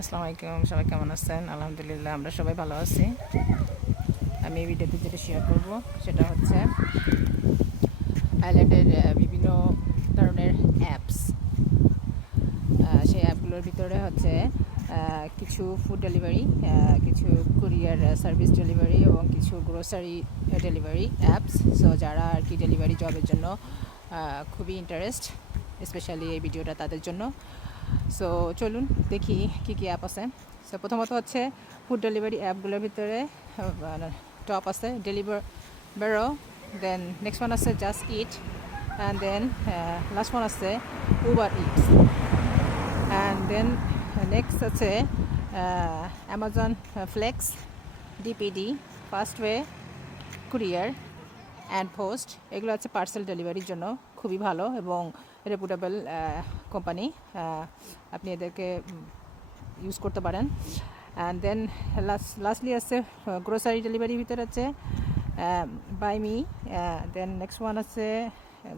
আসসালামু আলাইকুম, সবাই কেমন আছেন? আলহামদুলিল্লাহ আমরা সবাই ভালো আছি। আমি এই ভিডিওতে যেটা শেয়ার করব সেটা হচ্ছে আইল্যান্ডের বিভিন্ন ধরনের অ্যাপস। সেই অ্যাপগুলোর ভিতরে হচ্ছে কিছু ফুড ডেলিভারি, কিছু কুরিয়ার সার্ভিস ডেলিভারি এবং কিছু গ্রোসারি ডেলিভারি অ্যাপস। সো যারা আর কি ডেলিভারি জবের জন্য খুবই ইন্টারেস্ট, স্পেশালি এই ভিডিওটা তাদের জন্য। সো চলুন দেখি কী কী অ্যাপ আছে। সো প্রথমত হচ্ছে ফুড ডেলিভারি অ্যাপগুলোর ভিতরে টপ আছে ডেলিভারো, দেন নেক্সট ওয়ান আছে just eat, and then last one আছে Uber Eats, and then next আছে Amazon Flex, DPD, Fastway, courier and post. এগুলো হচ্ছে পার্সেল ডেলিভারির জন্য খুবই ভালো এবং রেপুটেবল কোম্পানি। আপনি এদেরকে ইউজ করতে পারেন। অ্যান্ড দেন লাস্টলি আছে গ্রোসারি ডেলিভারির ভিতরে আছে Buymie, then next one আছে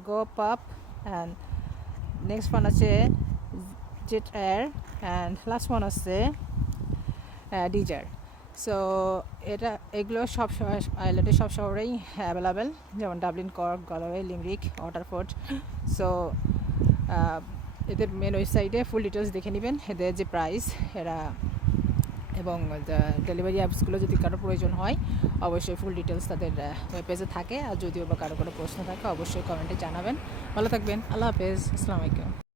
Gopuff, and next one আছে Getir, and last one আছে ডিজার। সো এগুলো সব আইল্যান্ডে সব শহরেই অ্যাভেলেবেল, যেমন Dublin, Cork, Galway, Limerick, Waterford. So এদের মেন ওয়েবসাইটে ফুল ডিটেলস দেখে নেবেন, এদের যে প্রাইস এরা এবং ডেলিভারি অ্যাপসগুলো যদি কারো প্রয়োজন হয় অবশ্যই ফুল ডিটেলস তাদের ওয়েব পেজে থাকে। আর যদিও বা কারো কোনো প্রশ্ন থাকে অবশ্যই কমেন্টে জানাবেন। ভালো থাকবেন, আল্লাহ হাফেজ, আসসালামু আলাইকুম।